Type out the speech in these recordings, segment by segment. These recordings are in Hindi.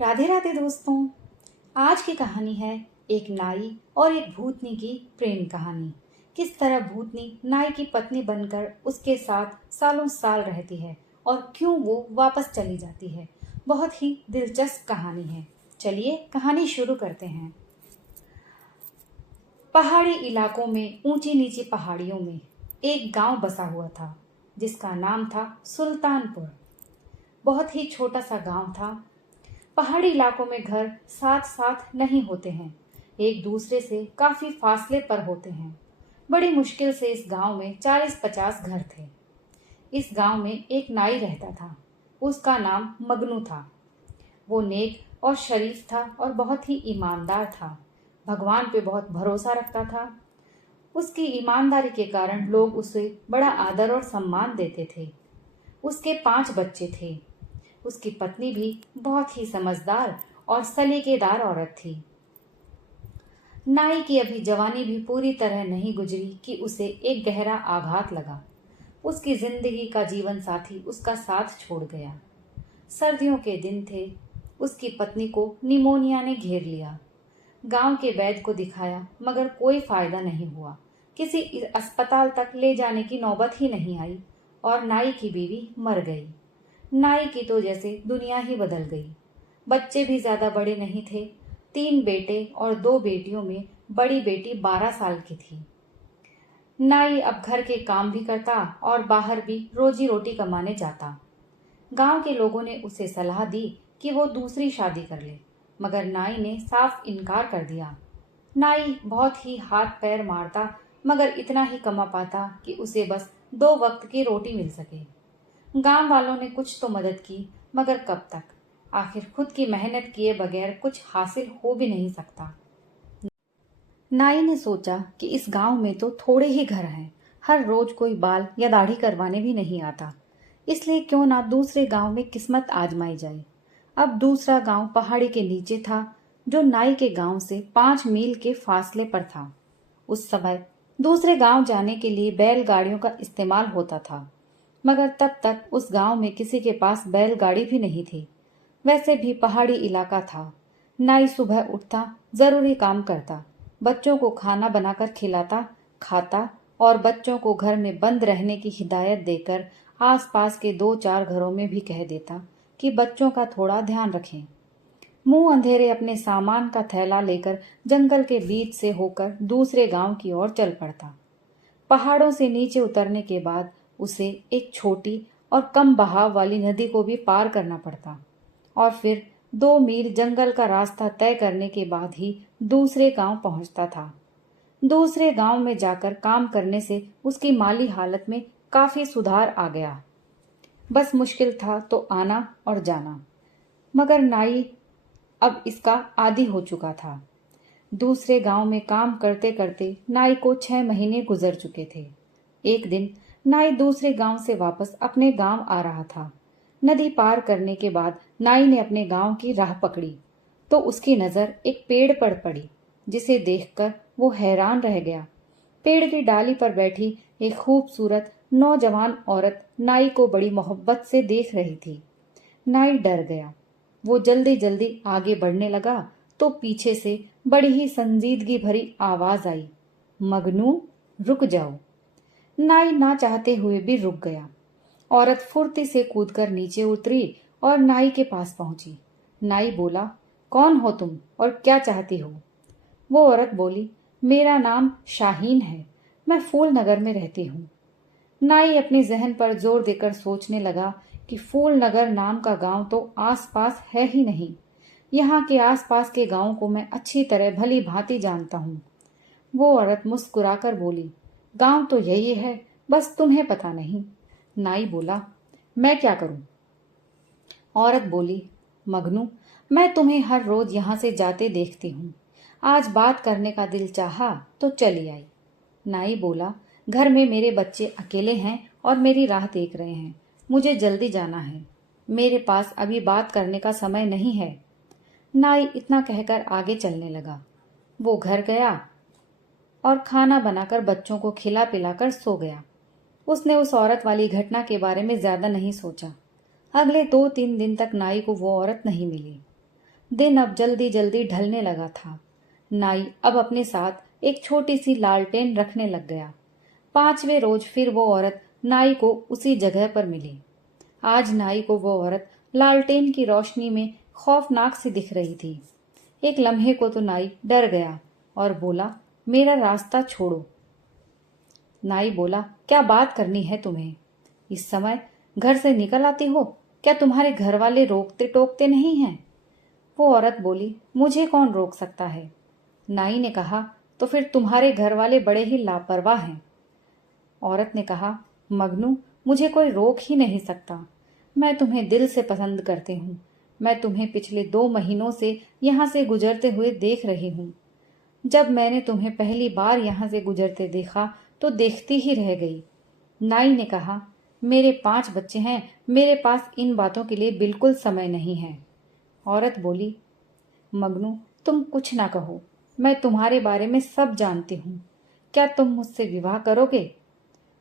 राधे राधे दोस्तों। आज की कहानी है एक नाई और एक भूतनी की प्रेम कहानी। किस तरह भूतनी नाई की पत्नी बनकर उसके साथ सालों साल रहती है और क्यों वो वापस चली जाती है। बहुत ही दिलचस्प कहानी है। चलिए कहानी शुरू करते हैं। पहाड़ी इलाकों में ऊंची नीची पहाड़ियों में एक गांव बसा हुआ था जिसका नाम था सुल्तानपुर। बहुत ही छोटा सा गांव था। पहाड़ी इलाकों में घर साथ साथ नहीं होते हैं, एक दूसरे से काफी फासले पर होते हैं। बड़ी मुश्किल से इस गांव में 40-50 घर थे। इस गांव में एक नाई रहता था। उसका नाम मगनू था। वो नेक और शरीफ था और बहुत ही ईमानदार था। भगवान पे बहुत भरोसा रखता था। उसकी ईमानदारी के कारण लोग उसे बड़ा आदर और सम्मान देते थे। उसके 5 बच्चे थे। उसकी पत्नी भी बहुत ही समझदार और सलीकेदार औरत थी। नाई की अभी जवानी भी पूरी तरह नहीं गुजरी कि उसे एक गहरा आघात लगा। उसकी जिंदगी का जीवन साथी उसका साथ छोड़ गया। सर्दियों के दिन थे। उसकी पत्नी को निमोनिया ने घेर लिया। गांव के वैद्य को दिखाया मगर कोई फायदा नहीं हुआ। किसी अस्पताल तक ले जाने की नौबत ही नहीं आई और नाई की बीवी मर गई। नाई की तो जैसे दुनिया ही बदल गई। बच्चे भी ज्यादा बड़े नहीं थे। 3 बेटे और 2 बेटियों में बड़ी बेटी 12 साल की थी। नाई अब घर के काम भी करता और बाहर भी रोजी रोटी कमाने जाता। गांव के लोगों ने उसे सलाह दी कि वो दूसरी शादी कर ले, मगर नाई ने साफ इनकार कर दिया। नाई बहुत ही हाथ पैर मारता मगर इतना ही कमा पाता कि उसे बस 2 वक्त की रोटी मिल सके। गांव वालों ने कुछ तो मदद की मगर कब तक। आखिर खुद की मेहनत किए बगैर कुछ हासिल हो भी नहीं सकता। नाई ने सोचा कि इस गांव में तो थोड़े ही घर हैं, हर रोज कोई बाल या दाढ़ी करवाने भी नहीं आता, इसलिए क्यों ना दूसरे गांव में किस्मत आजमाई जाए। अब दूसरा गांव पहाड़ी के नीचे था जो नाई के गांव से 5 मील के फासले पर था। उस समय दूसरे गांव जाने के लिए बैलगाड़ियों का इस्तेमाल होता था, मगर तब तक उस गांव में किसी के पास बैलगाड़ी भी नहीं थी। वैसे भी पहाड़ी इलाका था। नाई सुबह उठता, जरूरी काम करता, बच्चों को खाना बनाकर खिलाता, खाता और बच्चों को घर में बंद रहने की हिदायत देकर आसपास के 2-4 घरों में भी कह देता कि बच्चों का थोड़ा ध्यान रखें। मुंह अंधेरे अपने सामान का थैला लेकर जंगल के बीच से होकर दूसरे गांव की ओर चल पड़ता। पहाड़ों से नीचे उतरने के बाद उसे एक छोटी और कम बहाव वाली नदी को भी पार करना पड़ता और फिर 2 मील जंगल का रास्ता तय करने के बाद ही दूसरे गांव पहुंचता था। दूसरे गांव में जाकर काम करने से उसकी माली हालत में काफी सुधार आ गया। बस मुश्किल था तो आना और जाना, मगर नाई अब इसका आदी हो चुका था। दूसरे गांव में काम करते करते नाई को 6 महीने गुजर चुके थे। एक दिन नाई दूसरे गांव से वापस अपने गांव आ रहा था। नदी पार करने के बाद नाई ने अपने गांव की राह पकड़ी तो उसकी नजर एक पेड़ पर पड़ी, जिसे देखकर वो हैरान रह गया। पेड़ की डाली पर बैठी एक खूबसूरत नौजवान औरत नाई को बड़ी मोहब्बत से देख रही थी। नाई डर गया। वो जल्दी जल्दी आगे बढ़ने लगा तो पीछे से बड़ी ही संजीदगी भरी आवाज आई, मगनू रुक जाओ। नाई ना चाहते हुए भी रुक गया। औरत फुर्ती से कूदकर नीचे उतरी और नाई के पास पहुंची। नाई बोला, कौन हो तुम और क्या चाहती हो? वो औरत बोली, मेरा नाम शाहीन है, मैं फूल नगर में रहती हूँ। नाई अपने जहन पर जोर देकर सोचने लगा कि फूल नगर नाम का गांव तो आसपास है ही नहीं। यहाँ के आसपास के गांवों को मैं अच्छी तरह भली भांति जानता हूँ। वो औरत मुस्कुराकर बोली, गांव तो यही है, बस तुम्हें पता नहीं। नाई बोला, मैं क्या करूं? औरत बोली, मगनू, मैं तुम्हें हर रोज यहाँ से जाते देखती हूँ। आज बात करने का दिल चाहा तो चली आई। नाई बोला, घर में मेरे बच्चे अकेले हैं और मेरी राह देख रहे हैं। मुझे जल्दी जाना है। मेरे पास अभी बात करने का समय नहीं है। नाई इतना कहकर आगे चलने लगा। वो घर गया और खाना बनाकर बच्चों को खिला पिलाकर सो गया। उसने उस औरत वाली घटना के बारे में ज्यादा नहीं सोचा। अगले 2-3 दिन तक नाई को वो औरत नहीं मिली। दिन अब जल्दी जल्दी ढलने लगा था। नाई अब अपने साथ एक छोटी सी लालटेन रखने लग गया। 5वें रोज फिर वो औरत नाई को उसी जगह पर मिली। आज नाई को वो औरत लालटेन की रोशनी में खौफनाक सी दिख रही थी। एक लम्हे को तो नाई डर गया और बोला, मेरा रास्ता छोड़ो। नाई बोला, क्या बात करनी है तुम्हें? इस समय घर से निकल आती हो? क्या तुम्हारे घर वाले रोकते टोकते नहीं हैं? वो औरत बोली, मुझे कौन रोक सकता है? नाई ने कहा, तो फिर तुम्हारे घर वाले बड़े ही लापरवाह हैं। औरत ने कहा, मगनू, मुझे कोई रोक ही नहीं सकता। मैं तुम्हें दिल से पसंद करती हूँ। मैं तुम्हें पिछले 2 महीनों से यहाँ से गुजरते हुए देख रही हूँ। जब मैंने तुम्हें पहली बार यहाँ से गुजरते देखा तो देखती ही रह गई। नाई ने कहा, मेरे 5 बच्चे हैं, मेरे पास इन बातों के लिए बिल्कुल समय नहीं है। औरत बोली, मगनू, तुम कुछ ना कहो, मैं तुम्हारे बारे में सब जानती हूँ। क्या तुम मुझसे विवाह करोगे?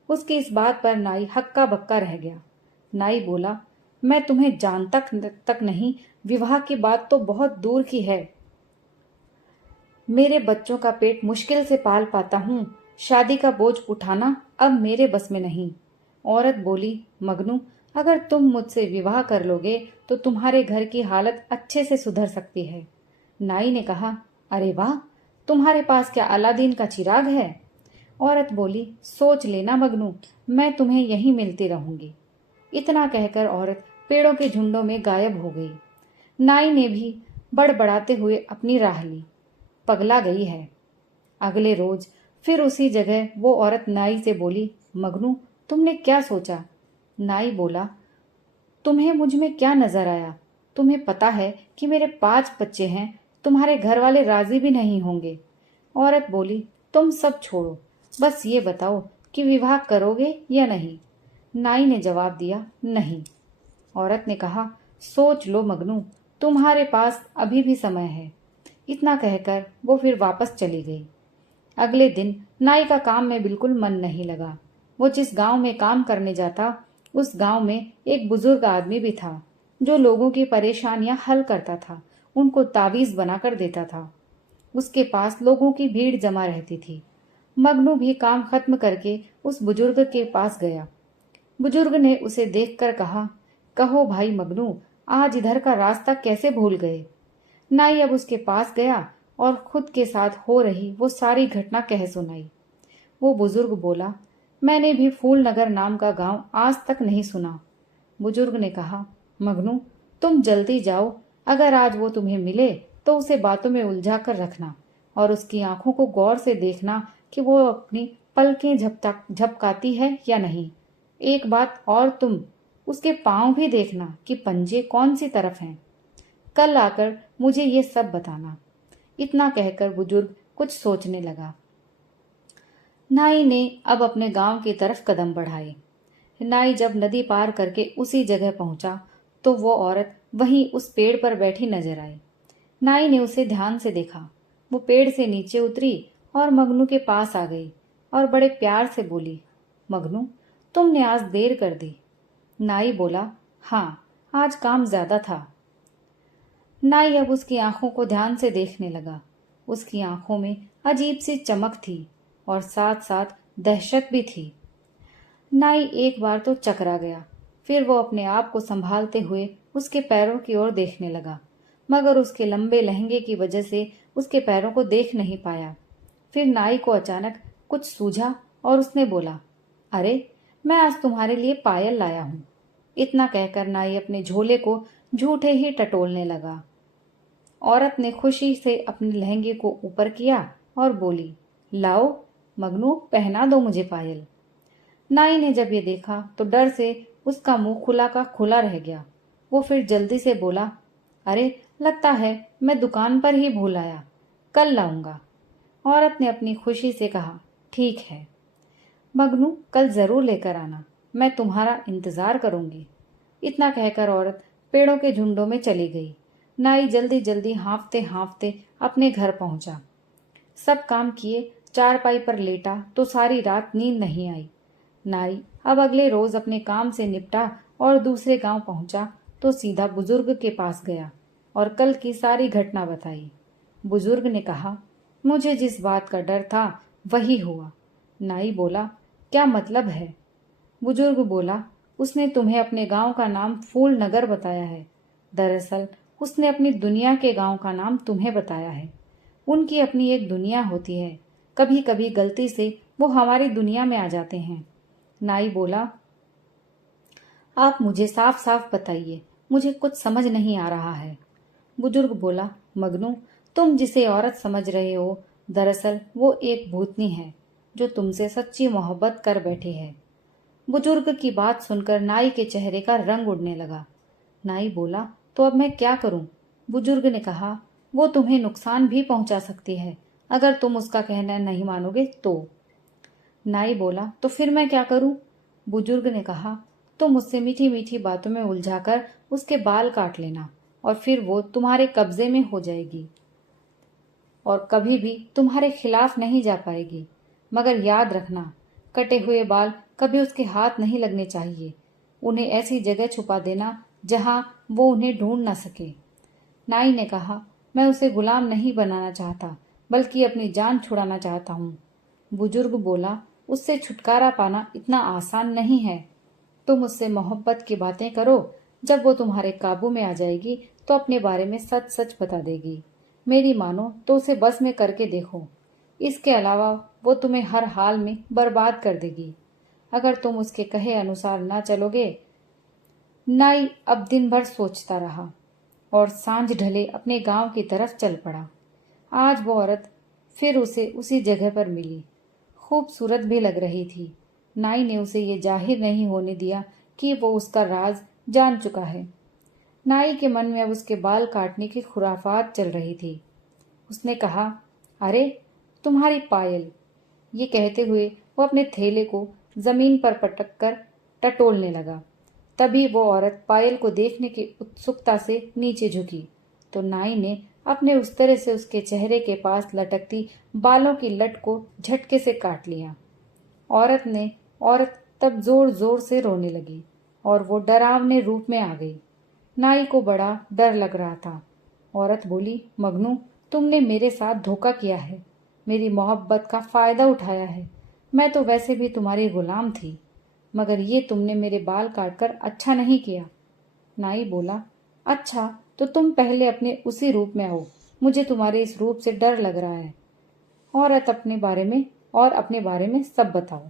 उसकी इस बात पर नाई हक्का बक्का रह गया। नाई बोला, मैं तुम्हें जानता तक नहीं, विवाह की बात तो बहुत दूर की है। मेरे बच्चों का पेट मुश्किल से पाल पाता हूँ, शादी का बोझ उठाना अब मेरे बस में नहीं। औरत बोली, मगनू, अगर तुम मुझसे विवाह कर लोगे तो तुम्हारे घर की हालत अच्छे से सुधर सकती है। नाई ने कहा, अरे वाह, तुम्हारे पास क्या अलादीन का चिराग है? औरत बोली, सोच लेना मगनू, मैं तुम्हें यहीं मिलती रहूंगी। इतना कहकर औरत पेड़ों के झुंडों में गायब हो गई। नाई ने भी बड़बड़ाते हुए अपनी राह ली। पगला गई है। अगले रोज फिर उसी जगह वो औरत नाई से बोली, मगनू, तुमने क्या सोचा? नाई बोला, तुम्हें मुझ में क्या नजर आया? तुम्हें पता है कि मेरे 5 बच्चे हैं, तुम्हारे घर वाले राजी भी नहीं होंगे। औरत बोली, तुम सब छोड़ो, बस ये बताओ कि विवाह करोगे या नहीं? नाई ने जवाब दिया, नहीं। औरत ने कहा, सोच लो मगनू, तुम्हारे पास अभी भी समय है। इतना कहकर वो फिर वापस चली गई। अगले दिन नाई का काम में बिल्कुल मन नहीं लगा। वो जिस गांव में काम करने जाता, उस गांव में एक बुजुर्ग आदमी भी था जो लोगों की परेशानियां हल करता था, उनको तावीज बनाकर देता था। उसके पास लोगों की भीड़ जमा रहती थी। मगनू भी काम खत्म करके उस बुजुर्ग के पास गया। बुजुर्ग ने उसे देखकर कहा, कहो भाई मगनू, आज इधर का रास्ता कैसे भूल गए? नाई अब उसके पास गया और खुद के साथ हो रही वो सारी घटना कह सुनाई। वो बुजुर्ग बोला, मैंने भी फूल नगर नाम का गांव आज तक नहीं सुना। बुजुर्ग ने कहा, मगनू, तुम जल्दी जाओ, अगर आज वो तुम्हें मिले तो उसे बातों में उलझा कर रखना और उसकी आंखों को गौर से देखना कि वो अपनी पलकें झपकाती है या नहीं। एक बात और, तुम उसके पांव भी देखना कि पंजे कौन सी तरफ हैं। कल आकर मुझे ये सब बताना। इतना कहकर बुजुर्ग कुछ सोचने लगा। नाई ने अब अपने गांव की तरफ कदम बढ़ाए। नाई जब नदी पार करके उसी जगह पहुंचा तो वो औरत वहीं उस पेड़ पर बैठी नजर आई। नाई ने उसे ध्यान से देखा। वो पेड़ से नीचे उतरी और मगनू के पास आ गई और बड़े प्यार से बोली, मगनू, तुमने आज देर कर दी। नाई बोला, हाँ, आज काम ज्यादा था। नाई अब उसकी आंखों को ध्यान से देखने लगा। उसकी आंखों में अजीब सी चमक थी और साथ साथ दहशत भी थी। नाई एक बार तो चकरा गया, फिर वो अपने आप को संभालते हुए उसके पैरों की ओर देखने लगा, मगर उसके लंबे लहंगे की वजह से उसके पैरों को देख नहीं पाया। फिर नाई को अचानक कुछ सूझा और उसने बोला, अरे, मैं आज तुम्हारे लिए पायल लाया हूं। इतना कहकर नाई अपने झोले को झूठे ही टटोलने लगा। औरत ने खुशी से अपने लहंगे को ऊपर किया और बोली, लाओ मगनू, पहना दो मुझे पायल। नाई ने जब ये देखा तो डर से उसका मुंह खुला का खुला रह गया। वो फिर जल्दी से बोला, अरे, लगता है मैं दुकान पर ही भूल आया, कल लाऊंगा। औरत ने अपनी खुशी से कहा, ठीक है मगनू, कल जरूर लेकर आना, मैं तुम्हारा इंतजार करूंगी। इतना कहकर औरत पेड़ों के झुंडों में चली गई। नाई जल्दी जल्दी हाँफते हाँफते अपने घर पहुंचा। सब काम किए, चारपाई पर लेटा तो सारी रात नींद नहीं आई। नाई अब अगले रोज अपने काम से निपटा और दूसरे गांव पहुंचा तो सीधा बुजुर्ग के पास गया। और कल की सारी घटना बताई। बुजुर्ग ने कहा, मुझे जिस बात का डर था वही हुआ। नाई बोला, क्या मतलब है? बुजुर्ग बोला, उसने तुम्हें अपने गांव का नाम फूल नगर बताया है। दरअसल उसने अपनी दुनिया के गांव का नाम तुम्हें बताया है। उनकी अपनी एक दुनिया होती है, कभी कभी गलती से वो हमारी दुनिया में आ जाते हैं। नाई बोला, आप मुझे साफ साफ बताइए, मुझे कुछ समझ नहीं आ रहा है। बुजुर्ग बोला, मगनू, तुम जिसे औरत समझ रहे हो, दरअसल वो एक भूतनी है जो तुमसे सच्ची मोहब्बत कर बैठी है। बुजुर्ग की बात सुनकर नाई के चेहरे का रंग उड़ने लगा। नाई बोला, तो अब मैं क्या करूं? बुजुर्ग ने कहा, वो तुम्हें नुकसान भी पहुंचा सकती है अगर तुम उसका कहना नहीं मानोगे तो। नाई बोला, तो फिर मैं क्या करूं? बुजुर्ग ने कहा, तुम उससे मीठी मीठी बातों में उलझाकर उसके बाल काट लेना और फिर वो तुम्हारे कब्जे में हो जाएगी और कभी भी तुम्हारे खिलाफ नहीं जा पाएगी। मगर याद रखना, कटे हुए बाल कभी उसके हाथ नहीं लगने चाहिए। उन्हें ऐसी जगह छुपा देना जहां वो उन्हें ढूंढ न सके। नाई ने कहा, मैं उसे गुलाम नहीं बनाना चाहता, बल्कि अपनी जान छुड़ाना चाहता हूँ। बुजुर्ग बोला, उससे छुटकारा पाना इतना आसान नहीं है। तुम उससे मोहब्बत की बातें करो, जब वो तुम्हारे काबू में आ जाएगी तो अपने बारे में सच सच बता देगी। मेरी मानो तो उसे बस में करके देखो। इसके अलावा वो तुम्हें हर हाल में बर्बाद कर देगी अगर तुम उसके कहे अनुसार ना चलोगे। नाई अब दिन भर सोचता रहा और सांझ ढले अपने गांव की तरफ चल पड़ा। आज वो औरत फिर उसे उसी जगह पर मिली। खूबसूरत भी लग रही थी। नाई ने उसे ये जाहिर नहीं होने दिया कि वो उसका राज जान चुका है। नाई के मन में अब उसके बाल काटने की खुराफात चल रही थी। उसने कहा, अरे तुम्हारी पायल। ये कहते हुए वो अपने थैले को जमीन पर पटक कर टटोलने लगा। तभी वो औरत पायल को देखने की उत्सुकता से नीचे झुकी तो नाई ने अपने उस तरह से उसके चेहरे के पास लटकती बालों की लट को झटके से काट लिया। औरत तब जोर जोर से रोने लगी और वो डरावने रूप में आ गई। नाई को बड़ा डर लग रहा था। औरत बोली, मगनू, तुमने मेरे साथ धोखा किया है, मेरी मोहब्बत का फायदा उठाया है। मैं तो वैसे भी तुम्हारी गुलाम थी, मगर ये तुमने मेरे बाल काटकर अच्छा नहीं किया। नाई बोला, अच्छा तो तुम पहले अपने उसी रूप में आओ, मुझे तुम्हारे इस रूप से डर लग रहा है। औरत अपने बारे में सब बताओ।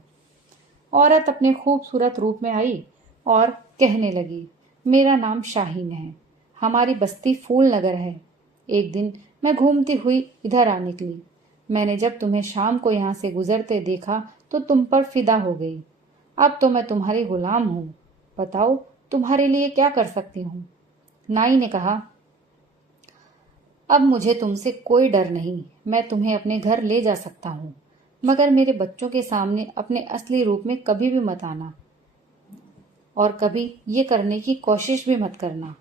औरत अपने खूबसूरत रूप में आई और कहने लगी, मेरा नाम शाहीन है, हमारी बस्ती फूल नगर है। एक दिन मैं घूमती हुई इधर आ निकली। मैंने जब तुम्हें शाम को यहाँ से गुजरते देखा तो तुम पर फिदा हो गई। अब तो मैं तुम्हारी गुलाम हूँ। बताओ तुम्हारे लिए क्या कर सकती हूँ? नाई ने कहा, अब मुझे तुमसे कोई डर नहीं, मैं तुम्हें अपने घर ले जा सकता हूँ, मगर मेरे बच्चों के सामने अपने असली रूप में कभी भी मत आना और कभी ये करने की कोशिश भी मत करना।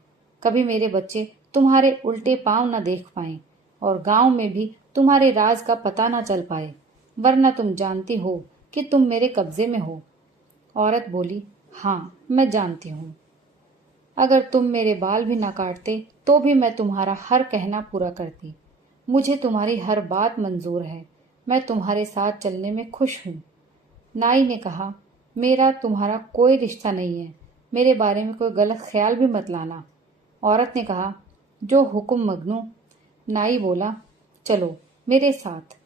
कभी मेरे बच्चे तुम्हारे उल्टे पांव न देख पाएं और गांव में भी तुम्हारे राज का पता न चल पाए, वरना तुम जानती हो कि तुम मेरे कब्जे में हो। औरत बोली, हाँ मैं जानती हूँ। अगर तुम मेरे बाल भी ना काटते तो भी मैं तुम्हारा हर कहना पूरा करती। मुझे तुम्हारी हर बात मंजूर है, मैं तुम्हारे साथ चलने में खुश हूँ। नाई ने कहा, मेरा तुम्हारा कोई रिश्ता नहीं है, मेरे बारे में कोई गलत ख्याल भी मत लाना। औरत ने कहा, जो हुक्म मगनू। नाई बोला, चलो मेरे साथ।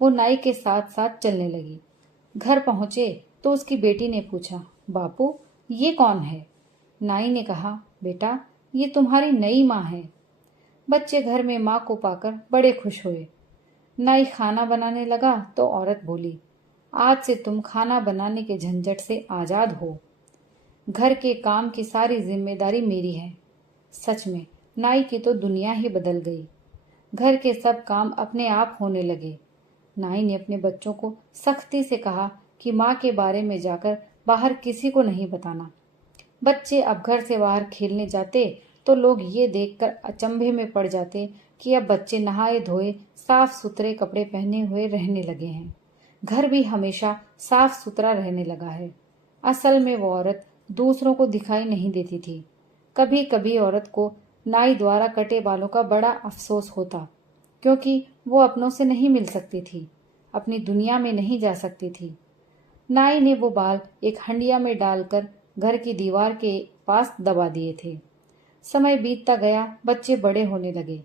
वो नाई के साथ साथ चलने लगी। घर पहुंचे तो उसकी बेटी ने पूछा, बापू ये कौन है? नाई ने कहा, बेटा ये तुम्हारी नई माँ है। बच्चे घर में माँ को पाकर बड़े खुश हुए। नाई खाना बनाने लगा तो औरत बोली, आज से तुम खाना बनाने के झंझट से आजाद हो। घर के काम की सारी जिम्मेदारी मेरी है। सच में नाई की तो दुनिया ही बदल गई। घर के सब काम अपने आप होने लगे। नाई ने अपने बच्चों को सख्ती से कहा कि माँ के बारे में जाकर बाहर किसी को नहीं बताना। बच्चे अब घर से बाहर खेलने जाते तो लोग ये देखकर अचंभे में पड़ जाते कि अब बच्चे नहाए धोए साफ सुथरे कपड़े पहने हुए रहने लगे हैं। घर भी हमेशा साफ सुथरा रहने लगा है। असल में वो औरत दूसरों को दिखाई नहीं देती थी। कभी कभी औरत को नाई द्वारा कटे बालों का बड़ा अफसोस होता, क्योंकि वो अपनों से नहीं मिल सकती थी, अपनी दुनिया में नहीं जा सकती थी। नाई ने वो बाल एक हंडिया में डालकर घर की दीवार के पास दबा दिए थे। समय बीतता गया, बच्चे बड़े होने लगे,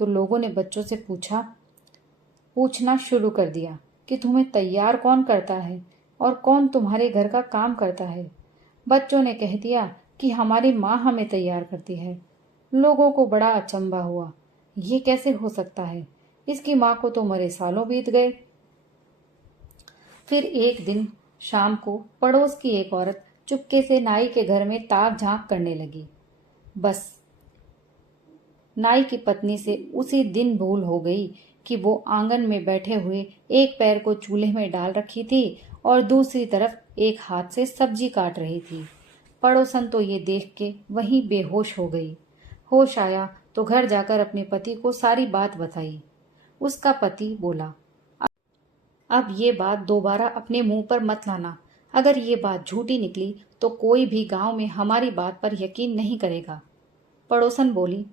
तो लोगों ने बच्चों से पूछना शुरू कर दिया कि तुम्हें तैयार कौन करता है और कौन तुम्हारे घर का काम करता है। बच्चों ने कह दिया कि हमारी माँ हमें तैयार करती है। लोगों को बड़ा अचंभा हुआ, ये कैसे हो सकता है, इसकी माँ को तो मरे सालों बीत गए। फिर एक दिन शाम को पड़ोस की एक औरत चुपके से नाई के घर में ताक झांक करने लगी। बस नाई की पत्नी से उसी दिन भूल हो गई कि वो आंगन में बैठे हुए एक पैर को चूल्हे में डाल रखी थी और दूसरी तरफ एक हाथ से सब्जी काट रही थी। पड़ोसन तो ये देख के वहीं बेहोश हो गई। होश आया तो घर जाकर अपने पति को सारी बात बताई। उसका पति बोला, अब ये बात दोबारा अपने मुंह पर मत लाना। अगर ये बात झूठी निकली तो कोई भी गांव में हमारी बात पर यकीन नहीं करेगा। पड़ोसन बोली,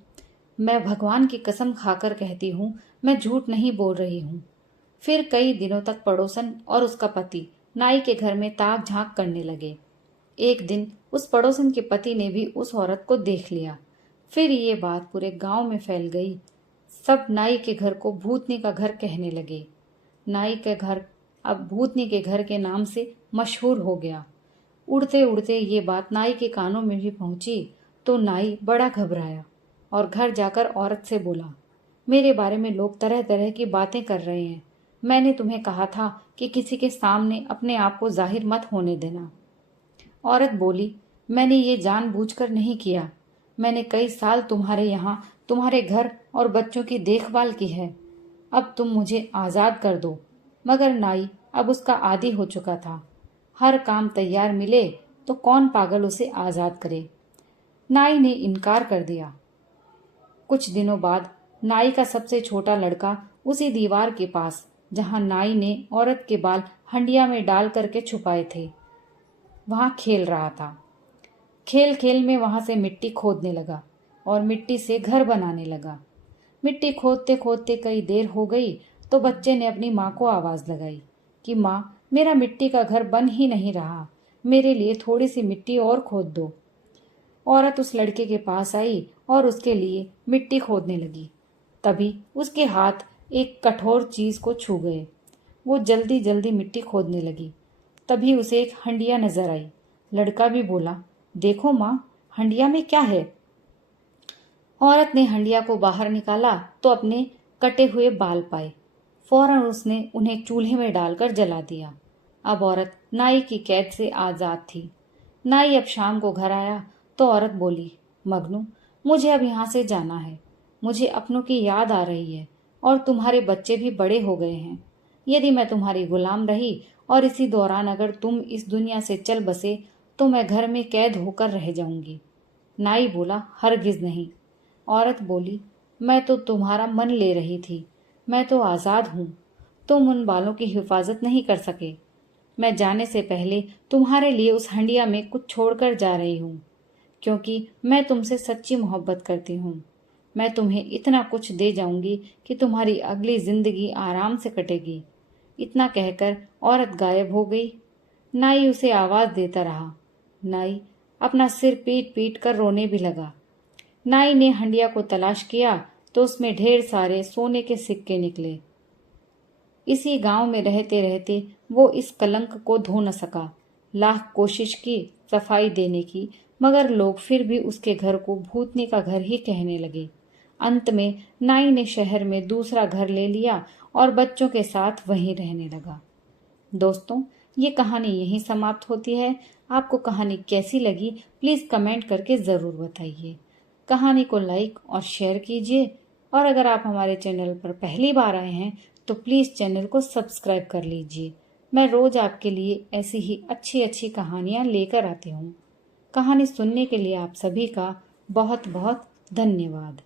मैं भगवान की कसम खाकर कहती हूँ, मैं झूठ नहीं बोल रही हूँ। फिर कई दिनों तक पड़ोसन और उसका पति नाई के घर में ताक झांक करने लगे। एक दिन उस पड़ोसन के पति ने भी उस औरत को देख लिया। फिर ये बात पूरे गांव में फैल गई। सब नाई के घर को भूतनी का घर कहने लगे। नाई के घर अब भूतनी के घर के नाम से मशहूर हो गया। उड़ते उड़ते ये बात नाई के कानों में भी पहुंची तो नाई बड़ा घबराया और घर जाकर औरत से बोला, मेरे बारे में लोग तरह तरह की बातें कर रहे हैं। मैंने तुम्हें कहा था कि किसी के सामने अपने आप को जाहिर मत होने देना। औरत बोली, मैंने ये जानबूझकर नहीं किया। मैंने कई साल तुम्हारे यहाँ तुम्हारे घर और बच्चों की देखभाल की है। अब तुम मुझे आज़ाद कर दो। मगर नाई अब उसका आदी हो चुका था। हर काम तैयार मिले तो कौन पागल उसे आज़ाद करे। नाई ने इनकार कर दिया। कुछ दिनों बाद नाई का सबसे छोटा लड़का उसी दीवार के पास, जहां नाई ने औरत के बाल हंडिया में डाल करके छुपाए थे, वहां खेल रहा था। खेल खेल में वहां से मिट्टी खोदने लगा और मिट्टी से घर बनाने लगा। मिट्टी खोदते खोदते कई देर हो गई तो बच्चे ने अपनी माँ को आवाज लगाई कि माँ, मेरा मिट्टी का घर बन ही नहीं रहा, मेरे लिए थोड़ी सी मिट्टी और खोद दो। औरत उस लड़के के पास आई और उसके लिए मिट्टी खोदने लगी। तभी उसके हाथ एक कठोर चीज को छू गए। वो जल्दी जल्दी मिट्टी खोदने लगी। तभी उसे एक हंडिया नजर आई। लड़का भी बोला, देखो माँ, हंडिया में क्या है। औरत ने हंडिया को बाहर निकाला तो अपने कटे हुए बाल पाए। फौरन उसने उन्हें चूल्हे में डालकर जला दिया। अब औरत नाई की कैद से आजाद थी। नाई अब शाम को घर आया तो औरत बोली, मगनू, मुझे अब यहाँ से जाना है। मुझे अपनों की याद आ रही है और तुम्हारे बच्चे भी बड़े हो गए हैं। यदि मैं तुम्हारी गुलाम रही और इसी दौरान अगर तुम इस दुनिया से चल बसे तो मैं घर में कैद होकर रह जाऊंगी। नाई बोला, हरगिज नहीं। औरत बोली, मैं तो तुम्हारा मन ले रही थी, मैं तो आज़ाद हूँ। तुम उन बालों की हिफाजत नहीं कर सके। मैं जाने से पहले तुम्हारे लिए उस हंडिया में कुछ छोड़कर जा रही हूँ, क्योंकि मैं तुमसे सच्ची मोहब्बत करती हूँ। मैं तुम्हें इतना कुछ दे जाऊंगी कि तुम्हारी अगली जिंदगी आराम से कटेगी। इतना कहकर औरत गायब हो गई। नाई उसे आवाज देता रहा। नाई अपना सिर पीट पीट कर रोने भी लगा। नाई ने हंडिया को तलाश किया तो उसमें ढेर सारे सोने के सिक्के निकले। इसी गांव में रहते रहते वो इस कलंक को धो न सका। लाख कोशिश की सफाई देने की, मगर लोग फिर भी उसके घर को भूतनी का घर ही कहने लगे। अंत में नाई ने शहर में दूसरा घर ले लिया और बच्चों के साथ वहीं रहने लगा। दोस्तों, ये कहानी यहीं समाप्त होती है। आपको कहानी कैसी लगी प्लीज़ कमेंट करके ज़रूर बताइए। कहानी को लाइक और शेयर कीजिए और अगर आप हमारे चैनल पर पहली बार आए हैं तो प्लीज़ चैनल को सब्सक्राइब कर लीजिए। मैं रोज़ आपके लिए ऐसी ही अच्छी अच्छी कहानियाँ लेकर आती हूँ। कहानी सुनने के लिए आप सभी का बहुत बहुत धन्यवाद।